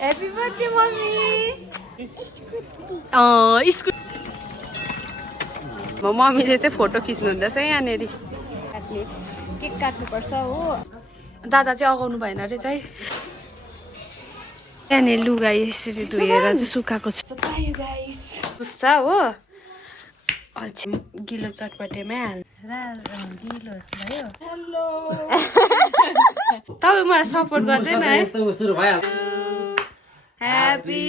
Happy birthday, mommy. School मम्मीले चाहिँ photo खिच्नु हुँदैछ यहाँनेरि काट्ने केक काट्नुपर्छ हो दादा चाहिँ अगाउनु भएन अरे चाहिँ यहाँनिर लुगा यसरी धोएर चाहिँ सुकाएको छ सुत्छ हो अझै गिलो चटपटेमै गिलो भयो तपाईँ मलाई सपोर्ट गर्दैन है ह्यापी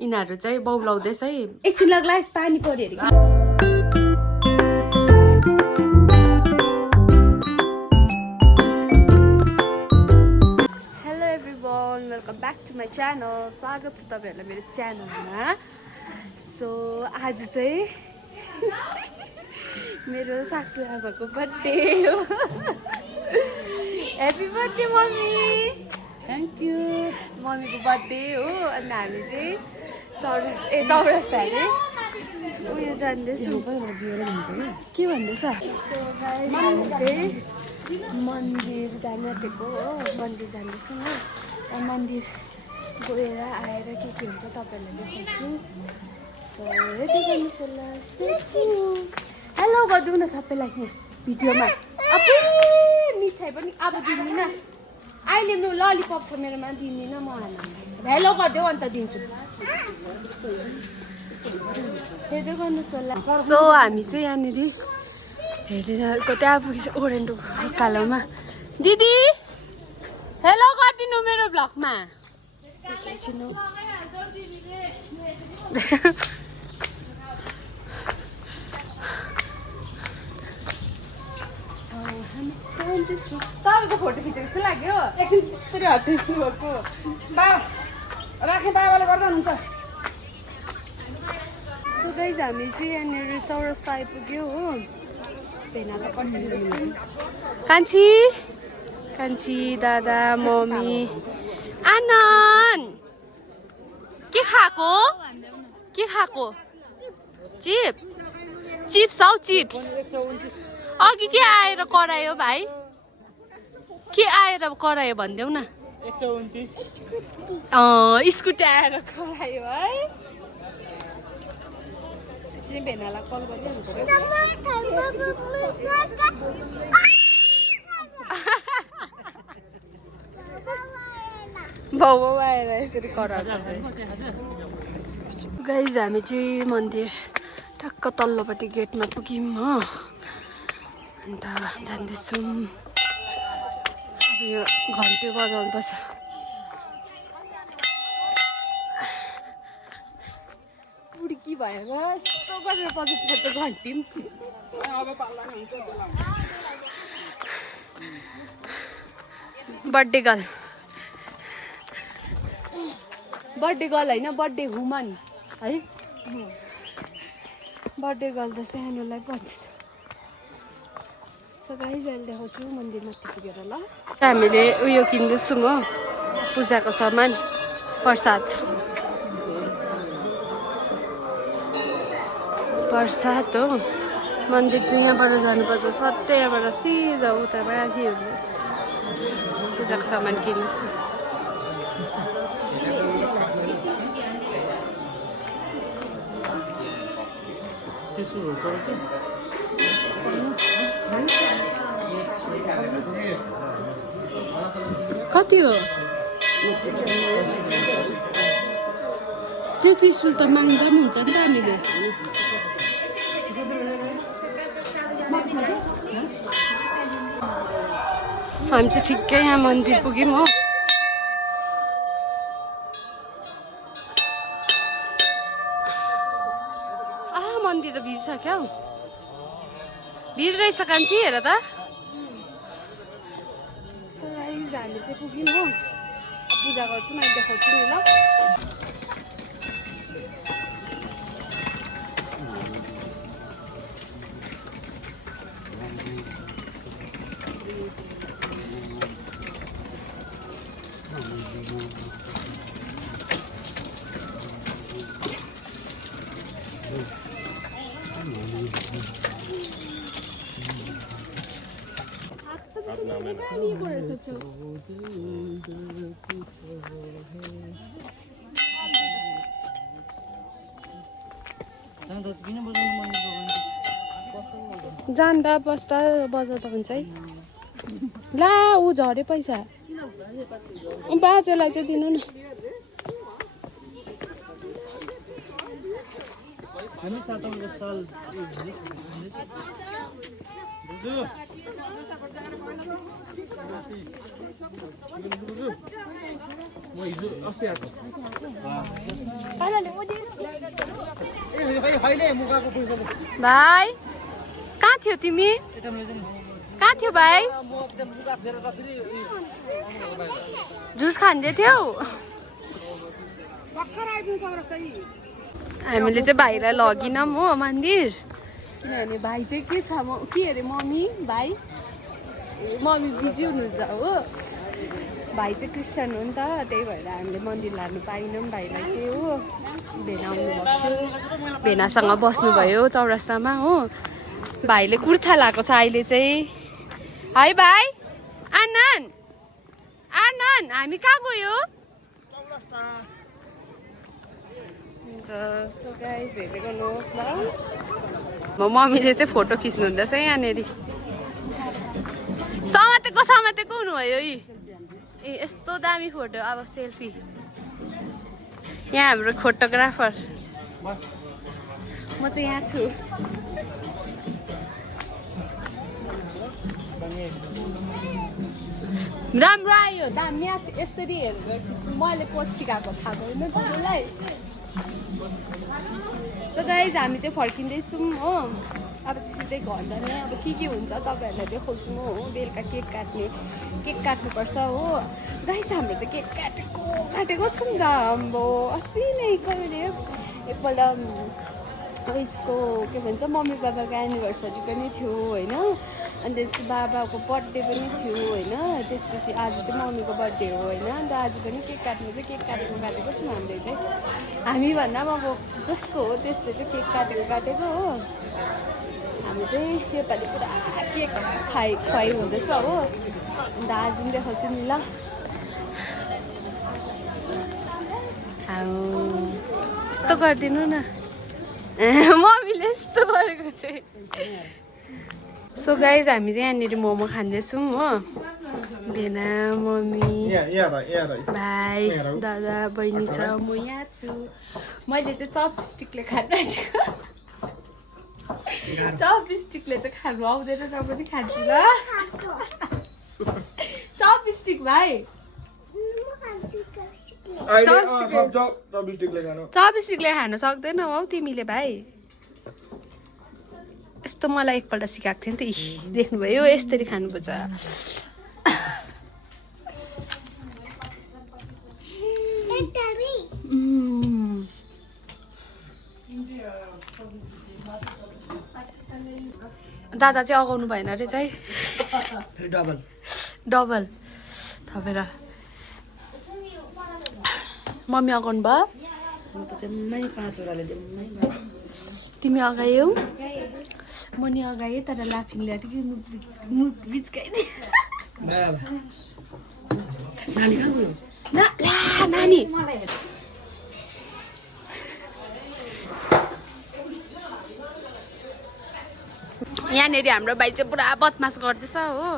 यिनीहरू चाहिँ बौलाउँदैछ है एकछिन ग्लास पानी पर्यो अरे hello everyone welcome back to my channel स्वागत छ तपाईँहरूलाई मेरो च्यानलमा सो आज चाहिँ मेरो सासू आमाको बर्थडे हो happy birthday mummy thank you मम्मीको बर्थडे हो अनि हामी चाहिँ चौरस्ता अरे उयो जान्दैछौँ के भन्दैछ हामी चाहिँ मन्दिर जान आँटेको हो मन्दिर जाँदैछौँ हो मन्दिर गएर आएर के हुन्छ तपाईँहरूलाई देखाउँछु सो रेडी गर्नुहोस् हेलो गरिदिउँ न सबैलाई यहाँ भिडियोमा अब मिठाई पनि अब दिँदिनँ अहिले मेरो ललिपप छ मेरोमा दिँदिनँ म हेलो गरिदेऊ अन्त दिन्छु हेर्दै गर्नुहोस् होला सो हामी चाहिँ यहाँनिर हेरेर त्यहाँ पुगेछ ओरेन्टो कालोमा दिदी हेलो गरिदिनु मेरो ब्लगमा एकछिन तपाईँको फोटो खिचेको जस्तो लाग्यो एकछिन यस्तरी हटाइदिनु भएको बाबा राखेँ बाबाले गर्दा हुन्छ सो गाइज हामी चाहिँ यहाँनिर चौरस्ता आइपुग्यो हो भेनालाई पठाइदिँदैछु कान्छी कान्छी दादा मम्मी आनन्द के खाएको चिप चिप्स हौ चिप्स अघि के आएर करायो भाइ के आएर करायो भनिदेऊ न 129 स्कुटी आएर करायो है त्यसरी भेनालाई कल गर्दै बाउ आएर यसरी कराउँछ गाइज हामी चाहिँ मन्दिर टक्क तल्लोपट्टि गेटमा पुग्यौँ हो अन्त जाँदैछौँ अब यो घन्टी बजाउनुपर्छ उड्की भएर यस्तो गरेर बजाउनुपर्छ घन्टी बर्थडे गर्ल होइन बर्थडे वुमन है बर्थडे गर्ल त सानोलाई भन्छ सो गाइज अहिले देखाउँछु मन्दिरमा पुगेर ल हामीले उयो किन्दैछौँ हो पूजाको सामान प्रसाद हो मन्दिर चाहिँ यहाँबाट जानुपर्छ सधैँ यहाँबाट सिधा उता माथि हुन्छ पूजाको सामान किन्दैछु कति हो त्यो त्रिशुल त माग्दा पनि हुन्छ नि त हामीले हामी चाहिँ ठिक्कै यहाँ मन्दिर पुग्यौँ हो मन्दिर त भिड छ क्या हौ भिड रहेछ कान्छी हेर त हामी चाहिँ पुग्यौँ हो पूजा गर्छु मैले देखाउँछु नि ल छु जान्दा बस्दा बजाउँदा हुन्छ है ला ऊ झरे पैसा बाजेलाई चाहिँ दिनु न हामी 7औं साल भाइ कहाँ थियो तिमी कहाँ थियो भाइ जुस खाँदै थियौ हामीले चाहिँ भाइलाई लगिनौँ हो मन्दिर किनभने भाइ चाहिँ के छ के अरे मम्मी भाइ मम्मी बिजी हुनुहुन्छ हो भाइ चाहिँ क्रिस्चियन हो नि त त्यही भएर हामीले मन्दिर लानु पाइनौँ भाइलाई चाहिँ हो भेना आउनुभएको थियो भेनासँग बस्नुभयो चौरस्तामा हो भाइले कुर्ता लगाएको छ अहिले चाहिँ है भाइ आनन्द आनन्द हामी कहाँ गयो सो गाइस हेर्दै गर्नुहोस् ल मम्मीले चाहिँ फोटो खिच्नु हुँदैछ यहाँनिर समातेको हुनुभयो यी ए यस्तो दामी फोटो अब सेल्फी यहाँ हाम्रो फोटोग्राफर म चाहिँ यहाँ छु राम्रो आयो दामी यसरी हेरेर मैले पोस्ट सिकाएको थाहा भएन तपाईँलाई सो गाइज हामी चाहिँ फर्किँदैछौँ हो अब सिधै घर जाने अब के हुन्छ तपाईँहरूलाई देखाउँछु म हो बेलुका केक काट्नुपर्छ हो गाइस हाम्रो त केक काटेको छौँ नि त हाम्रो अस्ति नै कहिले एकपल्ट उयसको के भन्छ मम्मी बाबाको एनिभर्सरी पनि थियो होइन अनि त्यसपछि बाबाको बर्थडे पनि थियो होइन त्यसपछि आज चाहिँ मम्मीको बर्थडे हो होइन अन्त आज पनि केक काटेको छौँ हामीले चाहिँ हामी भन्दा पनि अब जसको हो त्यसले चाहिँ केक काटेको हो हामी चाहिँ योपालि पुरा केक खुवाइ हुँदैछ हो अन्त आज पनि देखाउँछु नि ल यस्तो गरिदिनु न मम्मीले यस्तो गरेको चाहिँ सो गाइज हामी चाहिँ यहाँनिर मोमो खाँदैछौँ हो भेना मम्मी भाइ दादा बहिनी छ म यहाँ छु मैले चाहिँ चपस्टिकले खानु चपस्टिकले चाहिँ खानु आउँदैन र पनि खान्छु ल चपस्टिक भाइ चपस्टिकले खानु सक्दैन हौ तिमीले भाइ यस्तो मलाई एकपल्ट सिकाएको थियो नि त देख्नुभयो यसरी खानुपर्छ दादा चाहिँ अगाउनु भएन अरे चाहिँ डबल थपेर मम्मी अगाउनु भयो तिमी अगायौ म नि अगाएँ तर लाफिङले अलिकति मुख बिचकाइदिए नानी यहाँनिर हाम्रो भाइ चाहिँ पुरा बदमास गर्दैछ हो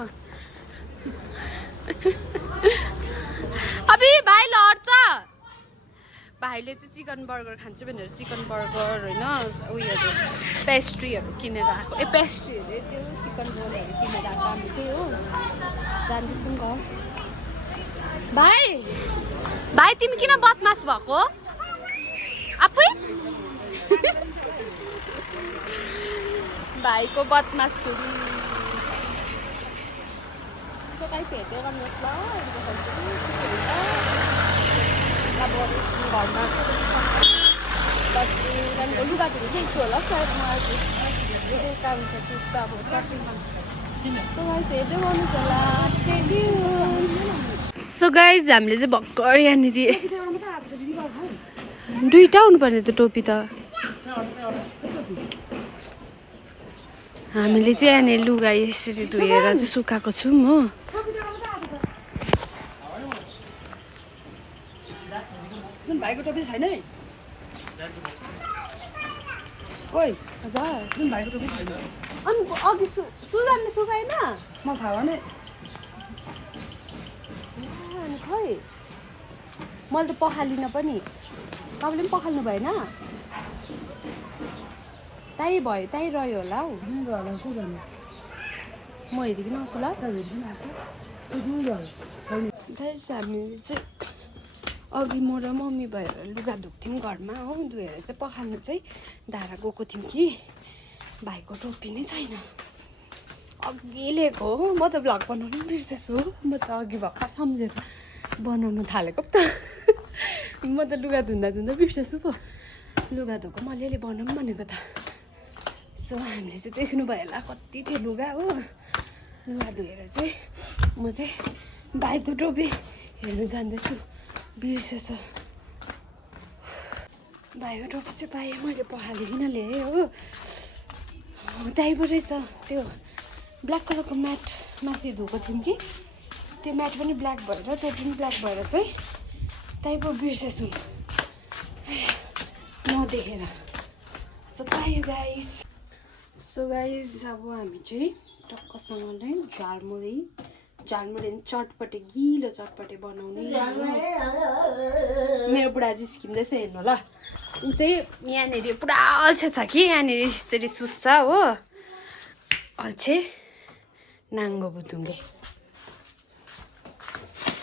अबि भाइ लड्छ भाइले चाहिँ चिकन बर्गर खान्छु भनेर चिकन बर्गर होइन उयोहरू पेस्ट्रीहरू किनेर आएको पेस्ट्रीहरू त्यो चिकन रोलहरू किनेर आएको हामी चाहिँ हो जाँदैछौँ घर भाइ तिमी किन बदमास भएको आफै भाइको बदमास फेरि हेर्दै गर्नुहोस् ल अब घरमा बस्छु त्यहाँदेखिको लुगा धुनु दिन्छु होला सायद म आज बेलुका हुन्छ त्यो त अब कटिङ हेर्दै गर्नुहोस् होला सो गाइज हामीले चाहिँ भर्खर यहाँनिर दुईवटा हुनुपर्ने त टोपी त हामीले चाहिँ यहाँनिर लुगा यसरी धोएर चाहिँ सुकाएको छौँ हो जुन भाइको टोपी छैन है ओइ हजुर जुन भाइको टोपी छैन अनि अघि सुजनले सुकाएन म थाहा भने अनि खै मैले त पखालिनँ पनि तपाईँले पनि पखाल्नु भएन त्यही भयो त्यही रह्यो होला हौ को जाने म हेरिकन आउँछु ल गाइस हामीले चाहिँ अघि म र मम्मी भएर लुगा धुक्थ्यौँ घरमा हो धोएर चाहिँ पखाल्नु चाहिँ धारा गएको थियौँ कि भाइको टोपी नै छैन अघि लिएको हो म त भ्लग बनाउनु पनि बिर्सेछु म त अघि भर्खर सम्झेर बनाउनु थालेको पो त म त लुगा धुँदा धुँदा बिर्सेछु पो लुगा धोएको म अलिअलि बनाऊँ भनेको त सो हामीले चाहिँ देख्नु भयो होला कति थियो लुगा हो लुगा धोएर चाहिँ म चाहिँ भाइको टोपी हेर्नु जाँदैछु बिर्सेछ भाइको टोपी चाहिँ पाएँ मैले पखालिकन ल्याएँ हो त्यहीँबाट रहेछ त्यो ब्ल्याक कलरको म्याट माथि धोएको थियौँ कि त्यो म्याट पनि ब्ल्याक भएर टोपी पनि ब्ल्याक भएर चाहिँ त्यहीँबाट बिर्सेछु नदेखेर सो पायो गाइस सो गाइस अब हामी चाहिँ टक्कसँगले झालमुरी चटपटे गिलो चटपटे बनाउने मेरो बुढा जिस्किँदैछ हेर्नु ल ऊ चाहिँ यहाँनिर पुरा अल्छे छ कि यहाँनिर यसरी सुत्छ हो अल्छे नाङ्गो बुतुङ्गे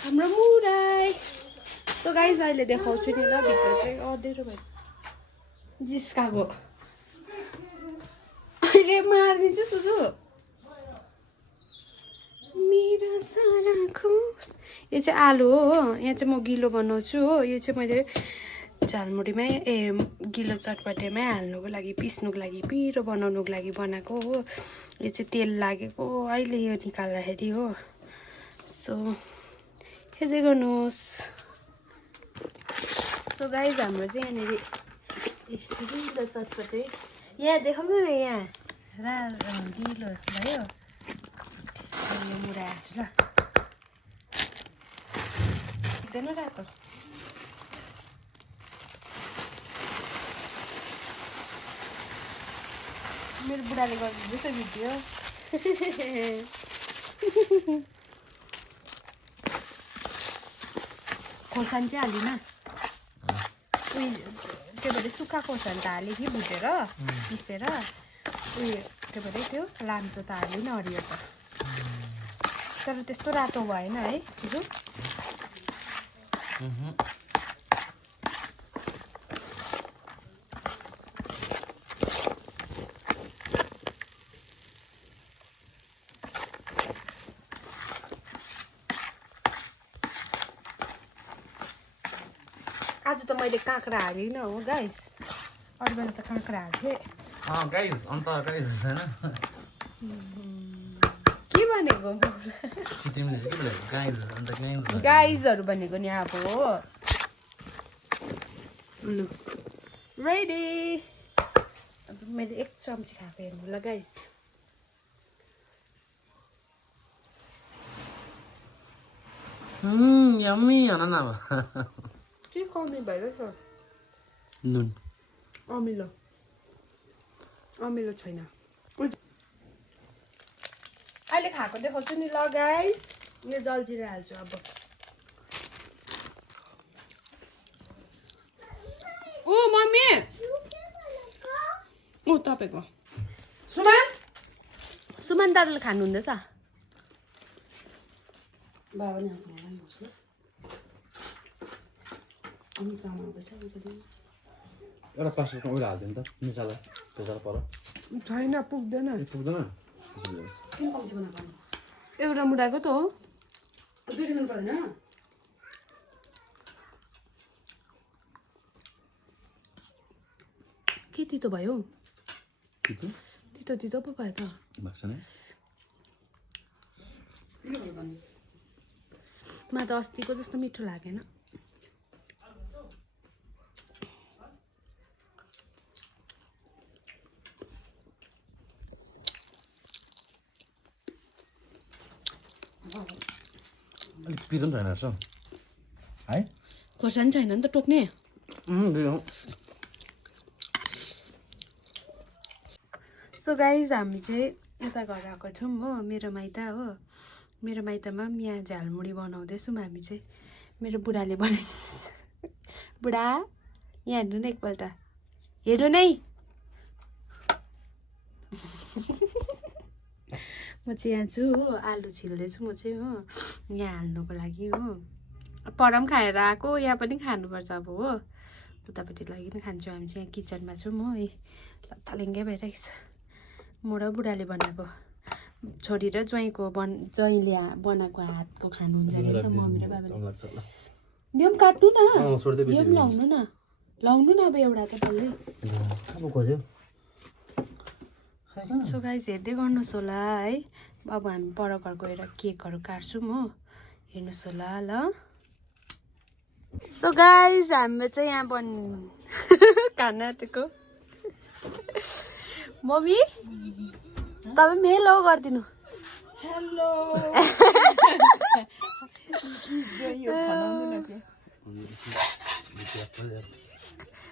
हाम्रो मुराई सो गाइस अहिले देखाउँछु नि ल भित्र चाहिँ अँधेरो भयो जिस्काको अहिले मारिदिन्छु सुजु मेरो सारा खुस यो चाहिँ आलु हो यहाँ चाहिँ म गिलो बनाउँछु हो यो चाहिँ मैले झालमुरीमै गिलो चटपटेमै हाल्नुको लागि पिस्नुको लागि पिरो बनाउनुको लागि बनाएको हो यो चाहिँ तेल लागेको अहिले यो निकाल्दाखेरि हो सो हेर्दै गर्नुहोस् सो गाइस हाम्रो चाहिँ यहाँनिर गिलो चटपटे यहाँ देखाउनु न यहाँ गिलो भयो यो मुरा हाल्छु ल देख्दैन रातो मेरो बुढाले गरिदिँदैछ भिडियो खोर्सानी चाहिँ हालिन उयो त्यो भएर सुक्खा खोर्सानी त हालेँ कि भुटेर पिसेर उयो त्यो भएर त्यो लाम्चो त हालिनँ हरियो त तर त्यस्तो रातो भएन है सुजु आज त मैले काँक्रा हालिनँ हो गाइस अरू बेला त काँक्रा हाल्थेँ गाइस अन्त गाइस हैन के भनेको तिमीले के बोलेको गाइस अन्त गाइस गाइजहरू भनेको नि अब हो लु रेडी अब मैले एक चम्ची खाएको हेर्नु ल गाइस यम्मी भन न अब के कमी भइरहेछ नुन अमिलो अमिलो छैन अहिले खाएको देखाउँछु नि ल गाइस यो जलजिरा हाल्छु अब ओ मम्मी ओ तपाईँको सुमन दादाले खानुहुँदैछ बाबा नि एउटा प्लास्टिकमा उयो हालिदियो नि त निचालाई त्यसलाई पर छैन पुग्दैन पुग्दैन एउटा मुढाको त हो दुई दिन पर्दैन के तितो भयो कितो तितो तितो पो भयो त भएको छैन मा त अस्तिको जस्तो मिठो लागेन अलिक पिरो पनि छैन रहेछ है खोर्सानी छैन नि त टोक्ने सो गाइज हामी चाहिँ यता घर आएको छौँ हो मेरो माइत हो मेरो माइतमा पनि यहाँ झालमुडी बनाउँदैछौँ हामी चाहिँ मेरो बुढाले बनाइदिन्छ बुढा यहाँ हेर्नु न एकपल्ट हेर्नु नै म चाहिँ यहाँ छु हो आलु छिल्दैछु म चाहिँ हो यहाँ हाल्नुको लागि हो पर पनि खाएर आएको यहाँ पनि खानुपर्छ अब हो उतापट्टि लागि नै खान्छु हामी चाहिँ यहाँ किचनमा छौँ हो लत्थालिङ्गै भइरहेको छ म र बुढाले बनाएको छोरी र ज्वाइँको ज्वाइँले बनाएको हातको खानुहुन्छ अरे नि त मम्मी र बाबाले यो पनि काट्नु न यो पनि लाउनु न अब एउटा त डल्लै सो गाइस हेर्दै गर्नुहोस् होला है अब हामी पर घर गएर केकहरू काट्छौँ हो हेर्नुहोस् होला ल सो गाइस हाम्रो चाहिँ यहाँ खाना आँटेको मम्मी तपाईँ मेलो गरिदिनु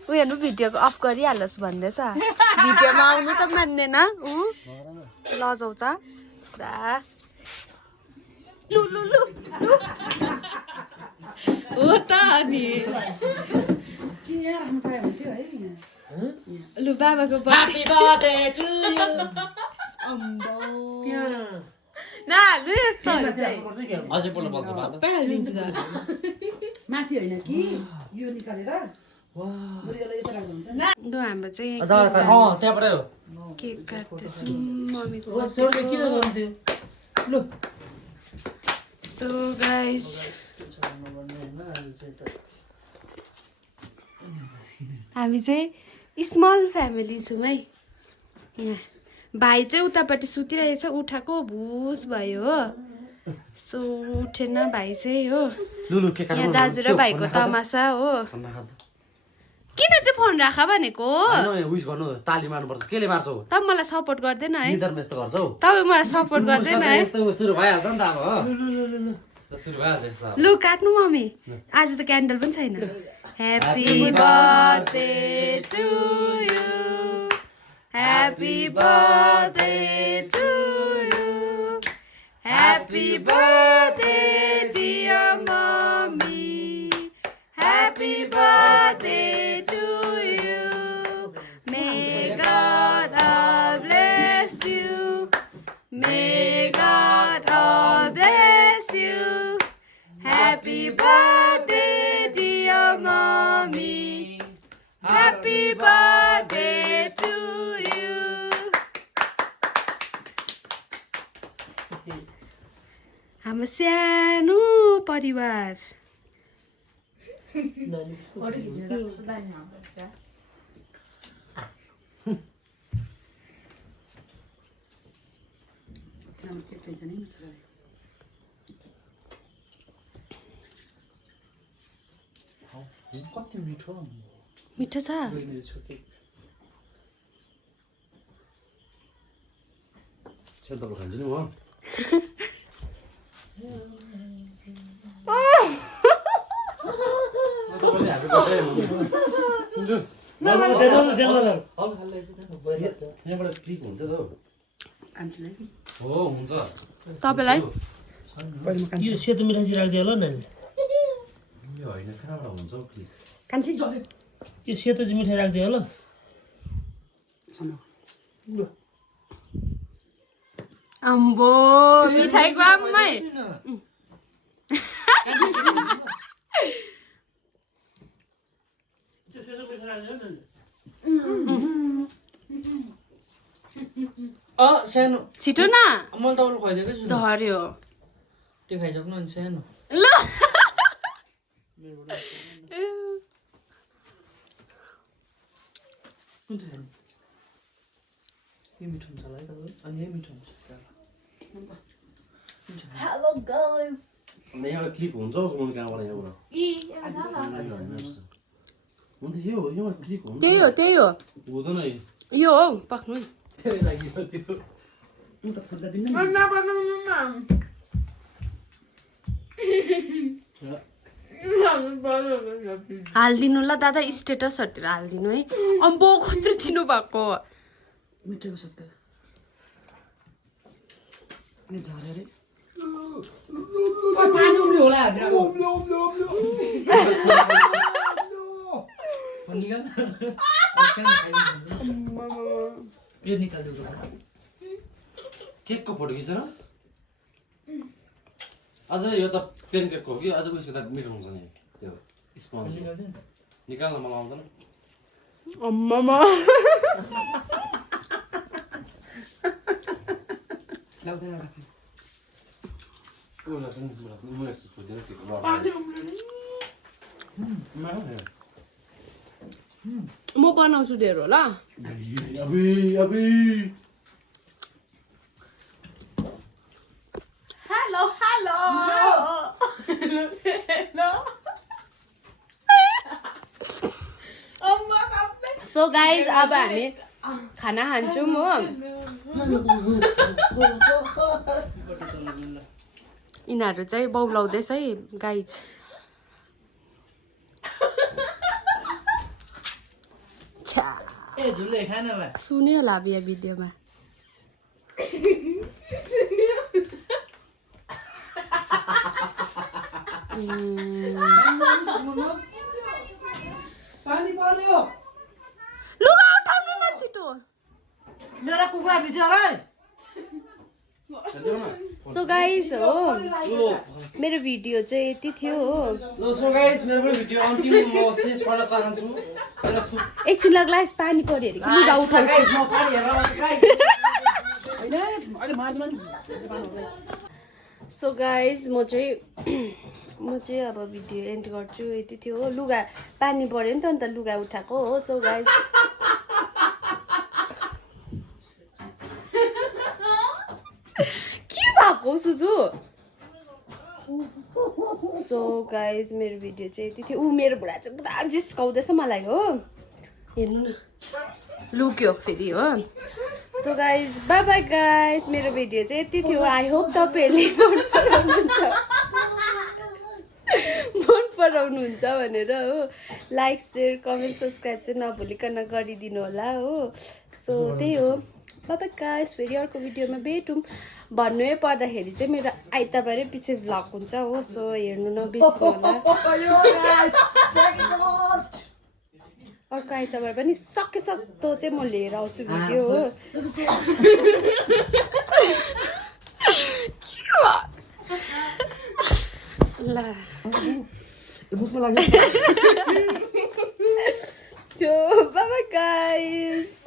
ऊ हेर्नु भिडियोको अफ गरिहालोस् भन्दैछ भिडियोमा आउनु त मान्दैन ऊ लजाउँछ पुरा हो त अनि लु बाबाको लु यस्तोहरू चाहिँ माथि होइन कि यो निकालेर लु हाम्रो चाहिँ केक काट्दैछौँ मम्मीको सो गाइस हामी चाहिँ स्मल फ्यामिली छौँ है यहाँ भाइ चाहिँ उतापट्टि सुतिरहेछ उठाएको भुस भयो हो सो उठेन भाइ चाहिँ हो यहाँ दाजु र भाइको तमासा हो किन चाहिँ फोन राख भनेको ताली मार्नुपर्छ केले मार्छौ तपाईँ मलाई सपोर्ट गर्दैन है यस्तो गर्छौ तपाईँ मलाई सपोर्ट गर्दैन है सुरु भइहाल्छ नि त अब लु काट्नु मम्मी आज त क्यान्डल पनि छैन happy birthday to you happy birthday to you happy birthday dear mummy happy birthday to you may God bless you may God bless you happy birthday dear mommy happy birthday to you हाम्रो सानो परिवार कति मिठो मिठो छ सेतो खान्छु नि म यहाँबाट क्लिक हुन्छ त हो हुन्छ तपाईलाई यो सेतो मिठाई चाहिँ राखिदियो होला नानी यो होइन कहाँबाट हुन्छ हौ क्लिक यो सेतो चाहिँ मिठाई राखिदियो होला अम्बो मिठाईको आम्मै सानो छिटो न मैले तपाईँलाई खुवाइदिएकै छु झर्यो त्यो खाइसक्नु अनि सानो ल कुन चाहिँ खाने यो मिठो हुन्छ होला है तपाईँ अनि यही मिठो हुन्छ हेलो गाइस अनि यहाँबाट क्लिक हुन्छ हौ मुनि कहाँबाट यहाँबाट हुन्छ यो यहाँबाट क्लिक हुन्छ त्यही हो हुँदैन यो हौ पक्नु है त्यही लागि त्यो म त खोज्दा दिन्न नि हालिदिनु ल दादा स्टेटसहरूतिर हालिदिनु है अम्बो कत्रो दिनु भएको मिठो सबै अनि झरे रे पानी उब्ली होला यो निकालिदिएको केकको फोटो खिचेर अझ यो त प्लेन केकको हो कि अझ उयसको त मिठो हुन्छ नि त्यो स्पन्ज निकाल्न मलाई आउँदैन अम्मामा लाउँदैन राख्नु म यस्तो छोड्दिनँ केक म बनाउँछु धेरै होला हेलो हेलो सो गाइज अब हामी खाना खान्छौँ हो यिनीहरू चाहिँ बौलाउँदैछ है गाइज ए झुले खान ला सुन्यो होला अब यहाँ भिडियोमा पानी पर्यो लुगा उठाउनु न छिटो मेरा कुकुरा भिज्यो होला है सो गाइज हो मेरो भिडियो चाहिँ यति थियो हो ल सो गाइस मेरो पनि भिडियो अन्तिम म शेष गर्न चाहन्छु मेरो एकछिन ल ग्लास पानी पर्यो अरे कि लुगा उठाउँछु म पानी हेर सो गाइज म चाहिँ अब भिडियो एन्ड गर्छु यति थियो हो लुगा पानी पर्यो नि त अन्त लुगा उठाएको हो सो गाइज के भएको सुजु सो गाइज मेरो भिडियो चाहिँ यति थियो ऊ मेरो बुढा चाहिँ पुरा जिस्काउँदैछ मलाई हो हेर्नु न लुक्यो फेरि हो so guys by by guys मेरो भिडियो चाहिँ यति थियो आई होप तपाईँहरूले मन पराउनुहुन्छ भनेर हो लाइक सेयर कमेन्ट सब्सक्राइब चाहिँ नभुलिकन गरिदिनु होला हो सो त्यही हो बाई बाई गाइज फेरि अर्को भिडियोमा भेटौँ भन्नै पर्दाखेरि चाहिँ मेरो आइतबारै पछि भ्लग हुन्छ हो सो हेर्नु नबिर्सनु होला अर्को आइतबार पनि सकेसक्दो चाहिँ म लिएर आउँछु भिडियो हो ल भुक्न लाग्यो त्यो बाई बाई गाइज